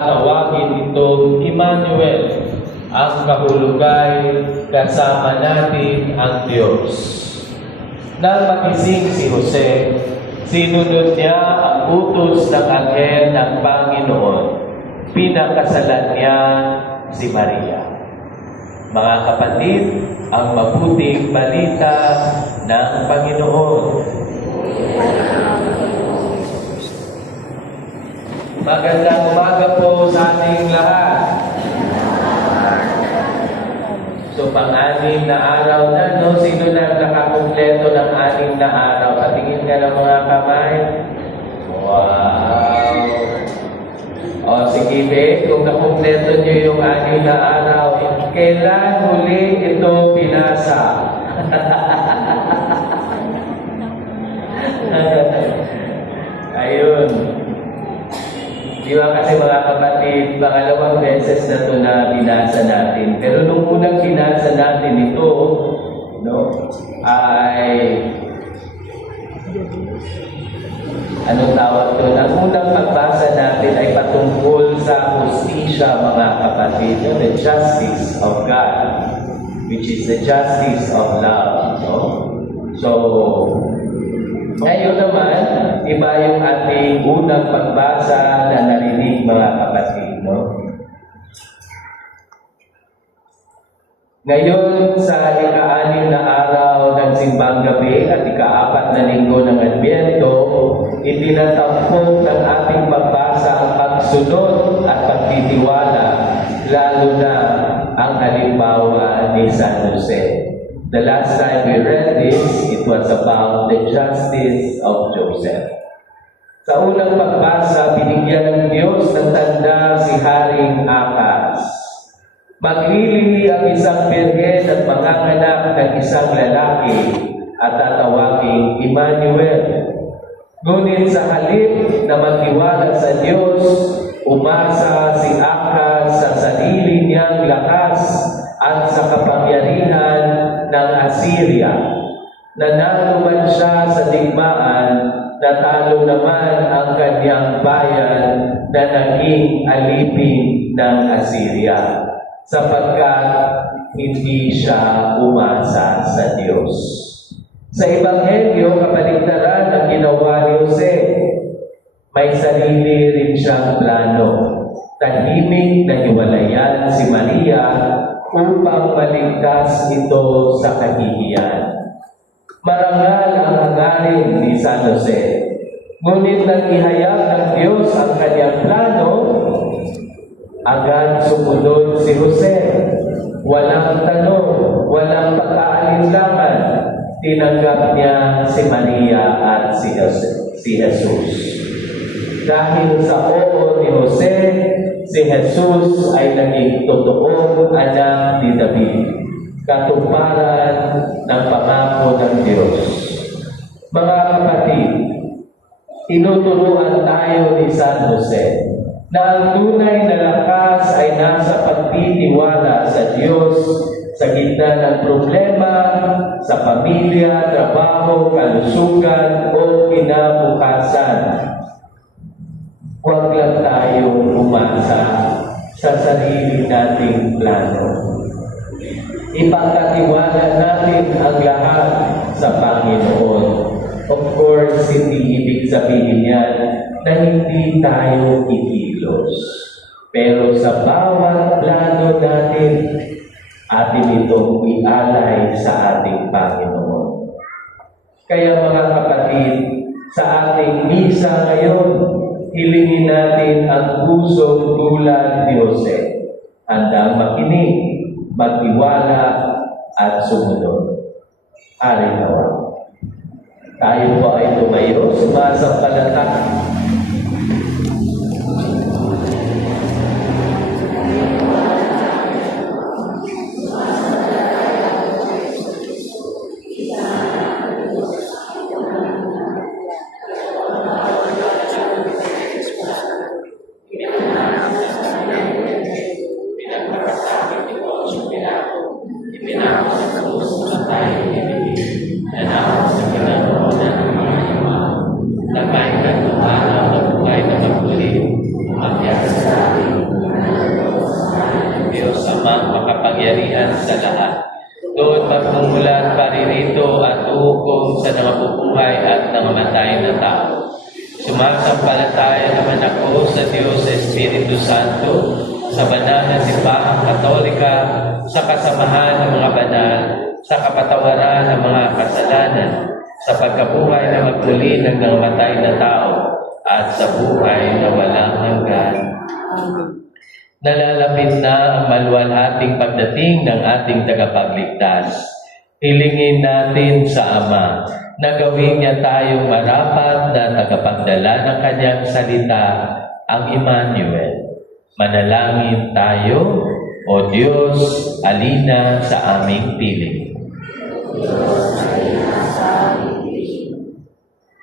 Tawagin itong Emmanuel, ang kahulugay, kasama natin ang Diyos. Nang magising si Jose, sinunod niya ang utos ng anghel ng Panginoon. Pinakasalan niya si Maria. Mga kapatid, ang mabuting balita ng Panginoon. Magandang umaga po sa ating lahat. So, pang-anim na araw na, no? Sino na nakakumpleto ng anim na araw? Patingin ka ng mga kamay. Wow! O, sige, be, kung nakumpleto nyo yung anim na araw, kailan huli ito pinasa? Ayun. Di ba kasi mga kapatid, pangalawang beses na ito na binasa natin. Pero nung unang binasa natin ito, no, ay anong tawag ito? Ang unang pagbasa natin ay patungkol sa hustisya, mga kapatid, no? The justice of God, which is the justice of love. No? So, ngayon naman, iba yung ating unang pagbasa na narinig, mga kapatid, no? Ngayon, sa ika-anim na araw ng simbang gabi at ika-4 na linggo ng Adbyento, itinatampok ng ating pagbasa ang pagsunod at pagtitiwala, lalo na ang halimbawa ni San Jose. The last time we read this, it was about the justice of Joseph. Sa unang pagbasa, binigyan ng Diyos ng tanda si Haring Akas. Maglilili ang isang birhen at manganganak ng isang lalaki at tatawaging Emmanuel. Ngunit sa halip na magtiwala sa Diyos, umasa si Akas sa sarili niyang lakas at sa kapangyarihan ng Assyria. Nanalo man siya sa digmaan, natalo naman ang kanyang bayan na naging alipin ng Assyria, sapagkat hindi siya umasa sa Diyos. Sa Ebanghelyo, kabaligtaran ang ginawa ni Jose. May sarili rin siyang plano. Tahimik na hiwalayan si Maria upang maligtas ito sa kahihiyan. Marangal ang hangarin ni San Jose. Ngunit nang ihayag ng Diyos ang kanyang plano, agad sumunod si Jose. Walang tanong, walang pagkaalinlangan. Tinanggap niya si Maria at si Jesus. Dahil sa oo ni Jose, si Jesus ay naging totoong anak ni David, katuparan ng pangako ng Diyos. Mga kapatid, tinuturuan tayo ni San Jose na ang tunay na lakas ay nasa pagtitiwala sa Diyos sa gitna ng problema, sa pamilya, trabaho, kalusugan o kinabukasan. Huwag lang tayong umasa sa sarili nating plano. Ipagkatiwala natin ang lahat sa Panginoon. Of course, hindi ibig sabihin yan na hindi tayo kikilos. Pero sa bawat plano natin, atin itong ialay sa ating Panginoon. Kaya mga kapatid, sa ating misa ngayon, hilingin natin ang pusong tulad ni Jose, handang makinig, magtiwala at sumunod. Harinawa. Tayo po ay tumayo, sumasampalataya. Labay na tumala, mabuhay na maguli, umakyat sa ating sa lahat. Doon magmumulan paririto at uhukom sa nangabubuhay at nangamatay na tao. Sumasampalataya naman ako sa Diyos sa Espiritu Santo, sa banal na simbahang Katolika, sa kasamahan ng mga banal, sa kapatawaran ng mga kasalanan, sa pagkabuhay na magmuli ng nangamatay na tao, at sa buhay na walang hanggan. Nalalapit na ang maluwalhating pagdating ng ating tagapagligtas. Hilingin natin sa Ama na gawin niya tayong marapat na tagapagdala ng kanyang salita, ang Emmanuel. Manalangin tayo, O Diyos, alina sa aming piling.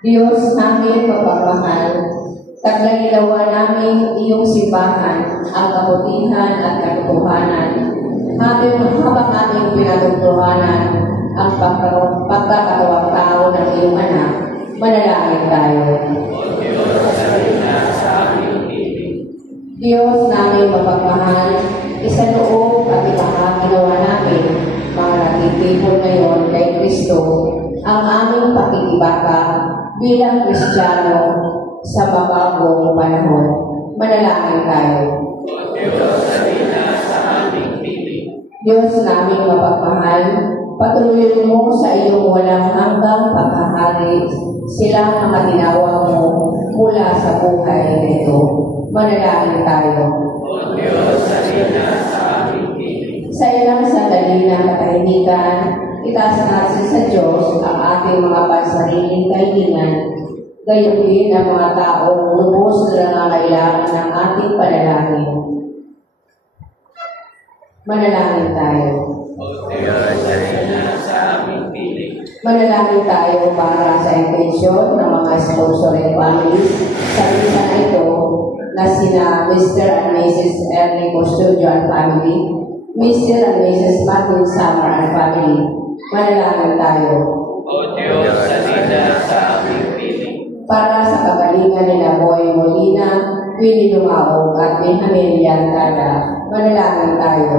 Diyos namin mapagmahal, taglalilawan namin iyong simbahan, ang kabutihan at katotohanan. Habang aming pinatutulungan ang pagkakatawang tao ng iyong anak, manalangin tayo. Diyos namin mapagmahal, isanoob at ipakakinawa namin mga natitipon ngayon kay Kristo ang aming pakikibaka bilang Kristiyano sa mabagong panahon. Manalangin tayo. Diyos namin mapagmahal, patuloy mo sa iyong walang hanggang pagkahari silang mga tinawag mo mula sa buhay nito. Manalangin tayo. Sa ilang sandali ng katahimikan, itaas natin sa Diyos ang ating mga pansariling kahilingan, gayon din ang mga taong lubos na nangangailangan ng ating panalangin. Manalangin tayo. Manalangin tayo para sa intensyon ng mga sponsoring families sa misa na ito na sina Mr. and Mrs. Ernie Custodio and family, Mr. and Mrs. Martin Summer and family. Manalangin tayo. O Diyos, salina sa aming piling. Para sa kagalingan nila Boy Molina, Willie Lumaog at Benjamin Yantada, manalangin tayo.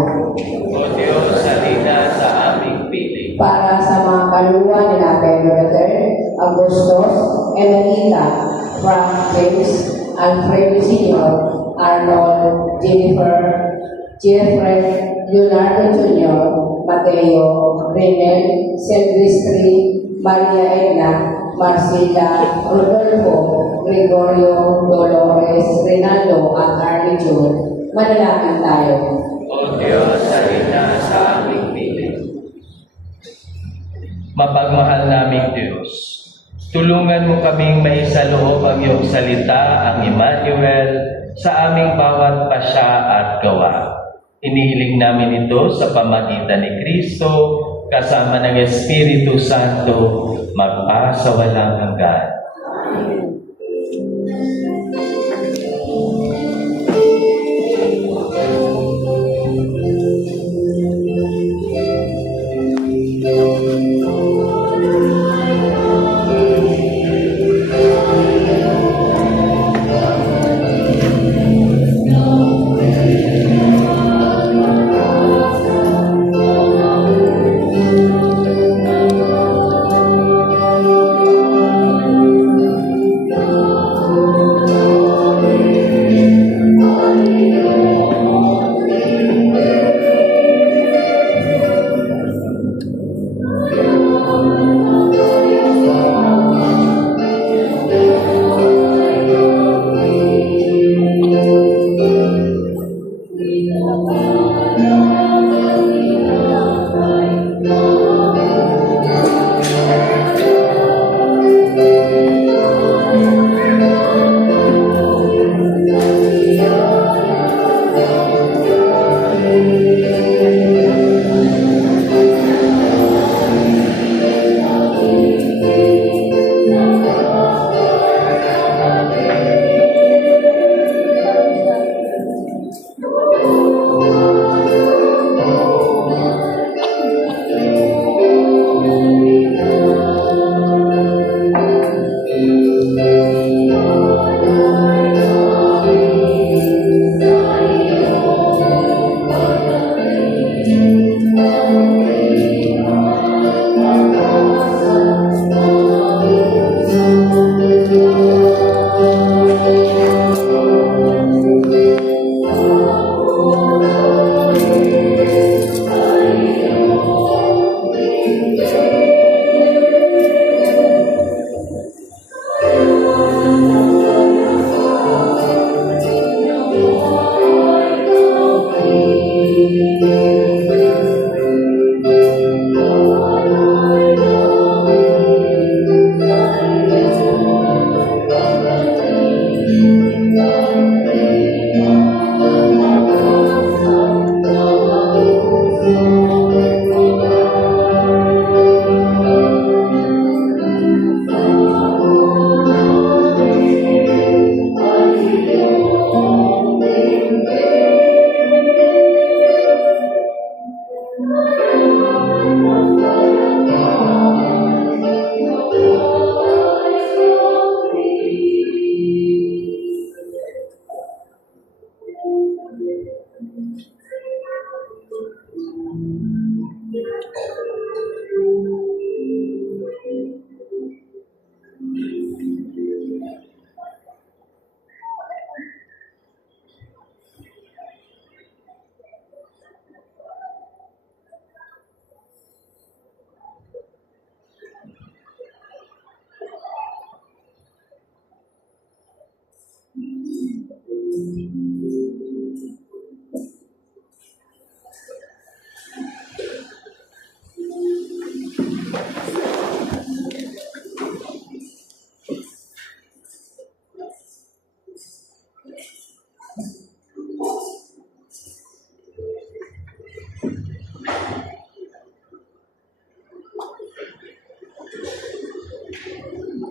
O Diyos, salina sa aming piling. Para sa mga kaluluwa nila Pedro III, Augustus, Emelita, Frank James, Alfredo Sr., Arnold, Jennifer, Jeffrey, Leonardo Jr., Mateo, Renel, Silvestri, Maria Edna, Marcela, Rodolfo, Gregorio, Dolores, Rinaldo, at Arnie Jr. Manalangin tayo. O Diyos, salina sa aming piling. Mapagmahal naming Diyos, tulungan mo kaming maisaloob ang iyong salita, ang Emmanuel, sa aming bawat pasya at gawa. Inihiling namin ito sa pamagitan ni Kristo, kasama ng Espiritu Santo, magpasawalang hanggan.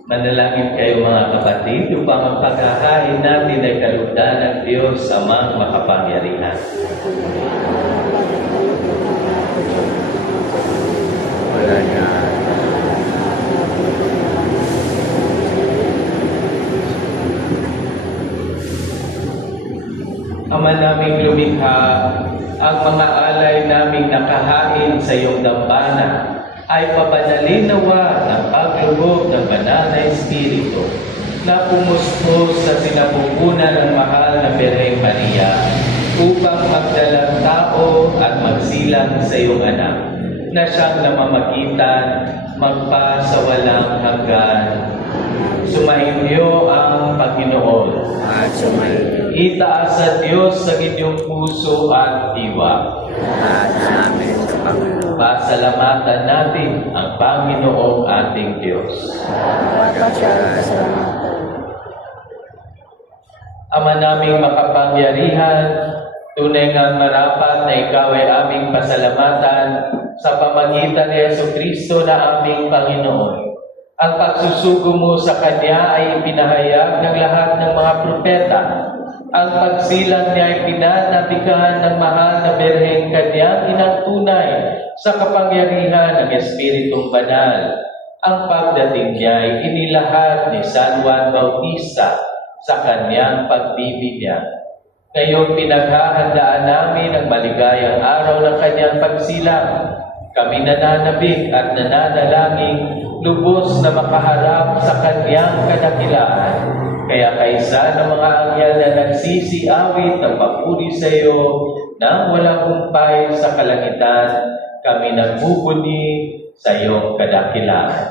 Manalangin kayo mga kapatid upang ang paghahain natin ay kalugdan ng Diyos Amang makapangyarihan. Wala niya. Ama naming lumikha, ang mga alay naming nakahain sa iyong dambana ay pabanalin nawa ng paglubog ng banal na Espiritu na pumuspos sa sinapupunan ng mahal na Birheng Maria upang magdalang tao at magsilang sa iyong anak na siyang namamagitan magpasawalang hanggan. Sumainyo ang Panginoon. At sumayin Itaas sa Diyos sa inyong puso at diwa. at namin sa Panginoon. Pasalamatan natin ang Panginoong ating Diyos. Ama naming makapangyarihan, tunay nga marapat na ikaw ay aming pasalamatan sa pamagitan ni Jesucristo na aming Panginoon. Ang pagsusugo mo sa Kanya ay ipinahayag ng lahat ng mga propeta. Ang pagsilang niya ay pinanatikan ng mahal na Birheng Kanyang inang tunay sa kapangyarihan ng Espiritong Banal. Ang pagdating niya ay inilahat ni San Juan Bautista sa kanyang pagbibigyan. Ngayon pinaghahandaan namin ang maligayang araw ng kanyang pagsilang. Kami nananabik at nananalangin lubos na makaharap sa kanyang kadakilaan. Kaya kaysa ng mga anghel na nagsisiawit ng papuri sa iyo nang walang humpay sa kalangitan, kami nagbubuni sa iyong kadakilaan.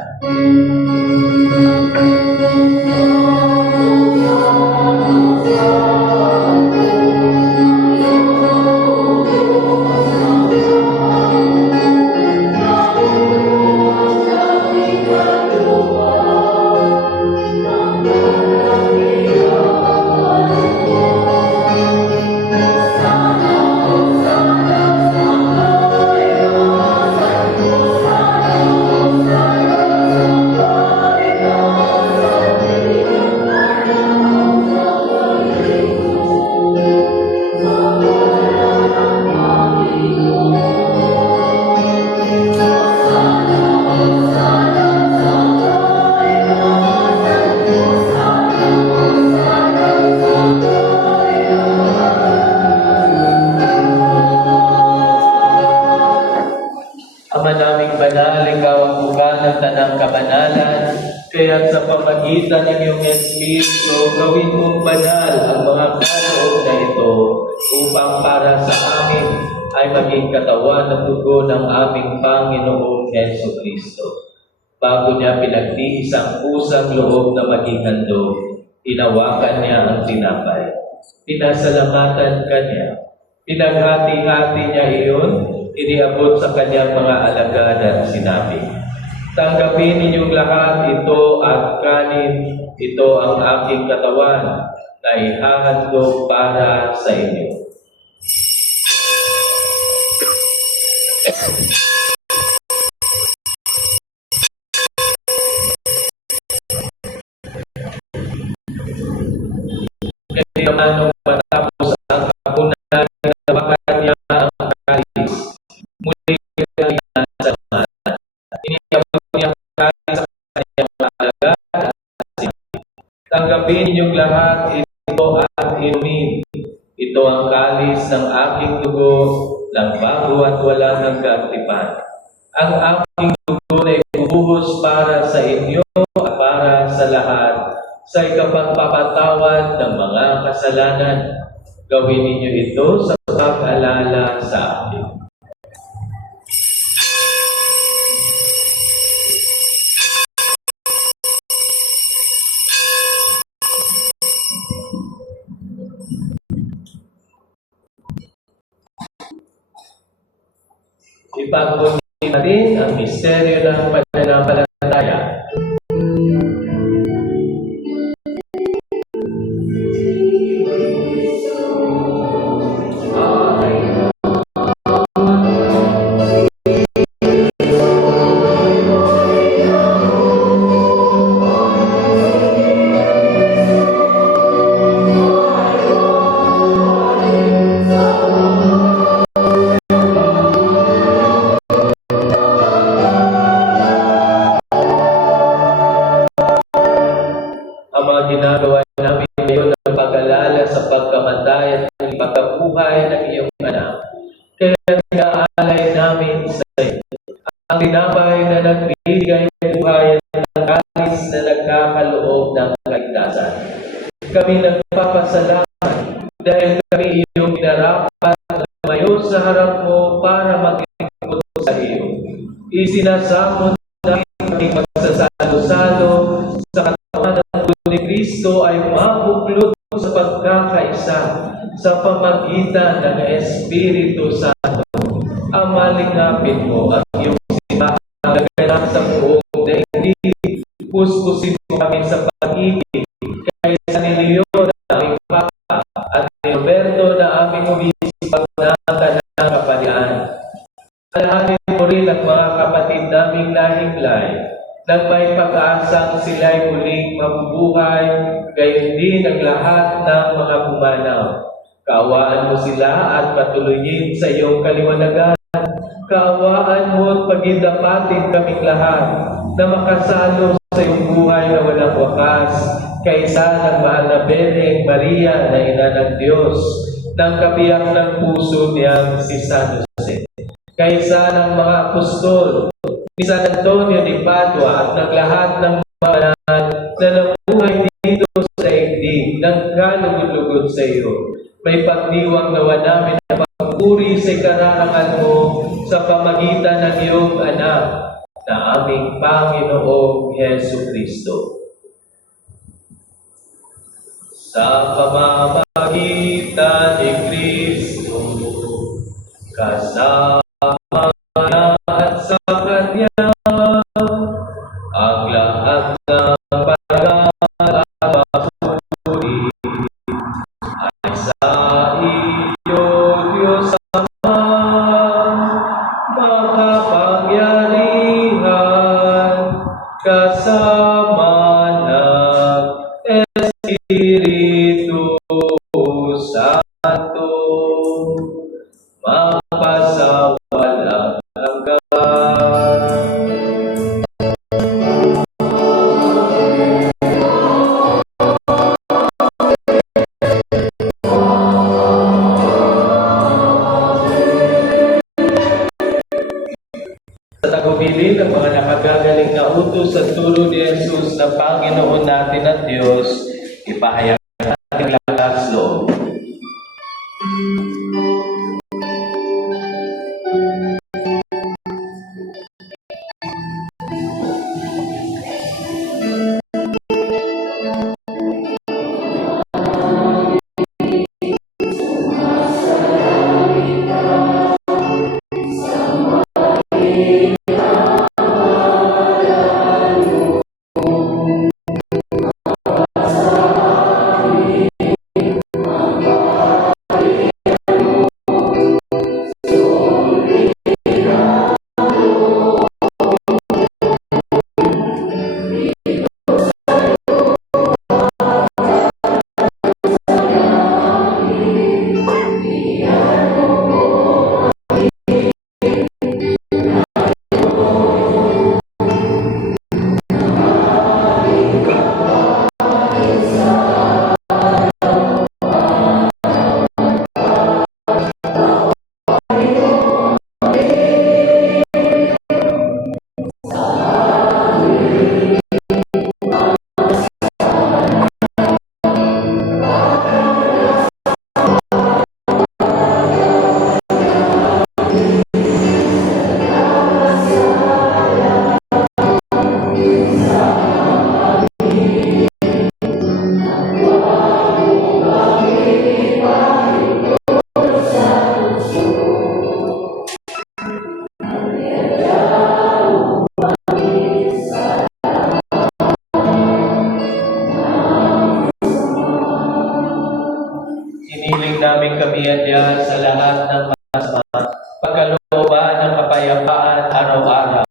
Ama naming banal, ikaw ang buka ng tanang kabanalan, kaya sa pamagitan ng iyong Espiritu, gawin mong banal ang mga kaloob na ito upang para sa amin ay maging katawan at dugo ng aming Panginoong Heso Kristo. Bago niya pinagtiis ang pusang loob na maging handog, tinawakan niya ang tinapay. Pinasalamatan kanya. Pinaghati-hati niya iyon, iniabot sa kanyang mga alagad at sinabi, "Tanggapin ninyong lahat ito at kanin, ito ang aking katawan na ihahandog para sa inyo." Kaya naman nung matapos ang hapunan, nawakan niya ang kalis. Muli niya pinasalamat. Iniabot niya ang kalis sa kanyang mga alagad at sinabi, "Tanggapin ninyong lahat ito at inumin. Ito ang kalis ng aking dugo ng bago at walang hanggang-tipan. Ang aking dugo ay bubuhos para sa inyo at para sa lahat sa ikapagpapatawad ng mga kasalanan. Gawin ninyo ito sa pag-alala sa akin." Ipagbuti natin ang misteryo ng pananampalataya. at pagkabuhay ng iyong anak. Kaya tinaalay namin sa iyo ang tinapay na nagbibigay ng buhay at ang kalis na nagkakaloob ng kaligtasan. Kami nagpapasalamat dahil kami iyong pinarapat na tumayo sa harap mo para maglingkod sa iyo. Isinasamo namin kami magsasalo-salo sa katawan ng Dugo ni Kristo ay mabuklod sa pagkakaisa sa pamagitan ng Espiritu Santo. Amalingapin mo ang iyong simbahan na ganap sa buong daigdig. Puspusin mo kami sa pag-ibig kay San Leon na aming Papa at ni Roberto na aming Obispo na Tanang Kapalian. Alahanin mo rin ang mga kapatid naming lahing-lahi nang may pag-aasang sila'y muling mabubuhay, gayon din ang lahat ng mga pumanaw. Kaawaan mo sila at patuloyin sa iyong kaliwanagan. Kaawaan mo at pagindapatin kaming lahat na makasalo sa iyong buhay na walang wakas, kaysa ng mahal na Birheng Maria na Ina ng Diyos, ng kabiyak ng puso niyang si San Jose, kaysa ng mga apostol, ni San Antonio de Padua at ng lahat ng mga banal na nabuhay dito sa daigdig ng kalugod-lugod sa iyo. May pagdiwang nawa namin na pagpuri sa ikarangalan mo sa pamagitan ng iyong anak na aming Panginoong Yesu Kristo. Sa pamamagitan ni Kristo, kasama at sa Kanya, ang lahat ng pagkakapuri ay sa iyo, Diyos Ama, makapangyarihan, kasama ng Espiritu Santo, magpasawalang hanggan. Sa tagubilin ng mga nakagagaling na utos sa turo ni Jesus na Panginoon natin at Diyos, ipahayag natin lakas loob. Hiniling namin kabiyan sa lahat ng masama, pagkalooban ng kapayapaan araw-araw.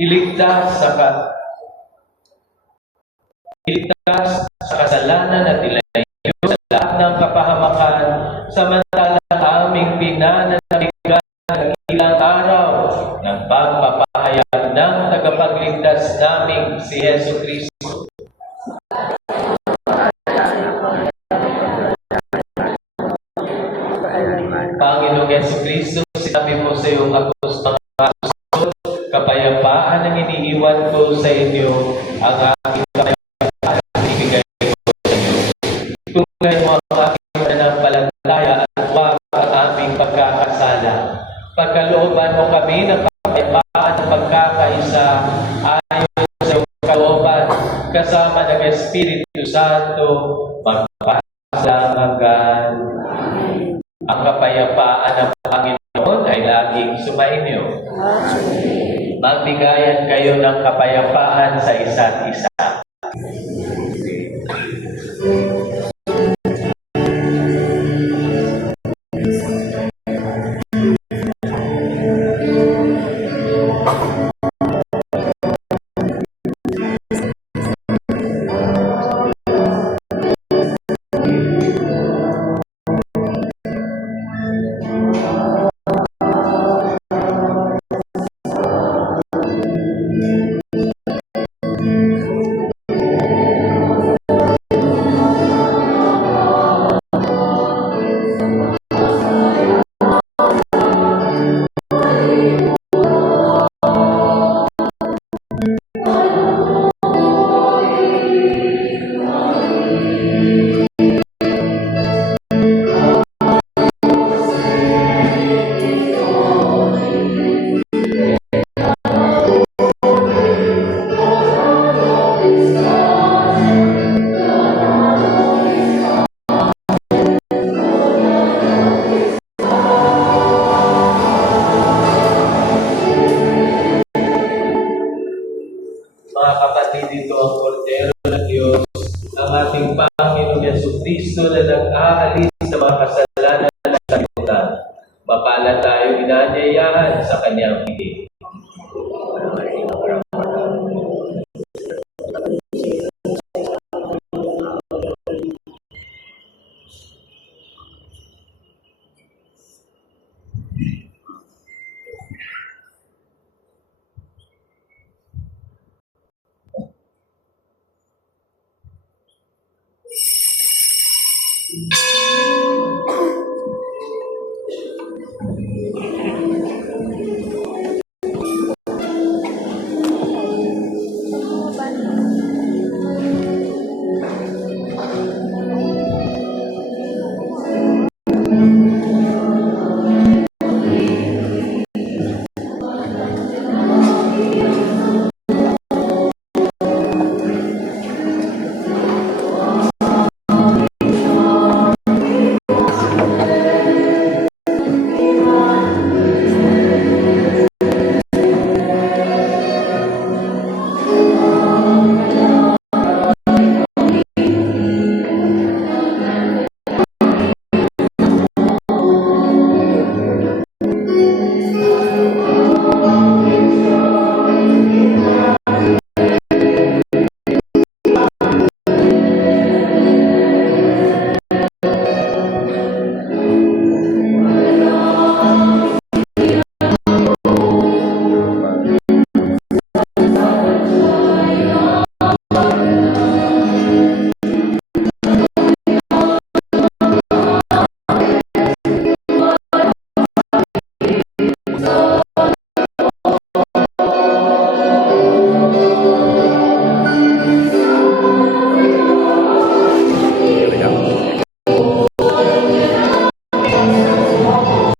Iligtas sa kasalanan at ilayo sa lahat ng kapahamakan, samantalang aming pinananabigan ng ilang araw ng pagpapahayag ng tagapagligtas naming si Yesu Kristo. Panginoong Jesucristo, sinabi mo sa iyong apostol, kapayapaan ang iniiwan ko sa inyo, ang aking kapayapaan ang ibigay ko sa inyo. Tunay mo ang aking pananampalataya at huwag ang aming pagkakasala. Pagkalooban mo kami ng kapayapaan at pagkakaisa ayon sa iyong kalooban, kasama ng Espiritu Santo, magpasalang hanggan. Ang kapayapaan ng Panginoon ay laging sumainyo. Magbigayan kayo ng kapayapaan sa isa't isa. Mga kapatid, dito ang Kordero ng Diyos, ang ating Panginoong Jesucristo na nag-aalis sa mga kasalanan ng sanlibutan. Mapalad tayo inanyayahan sa kanyang piling.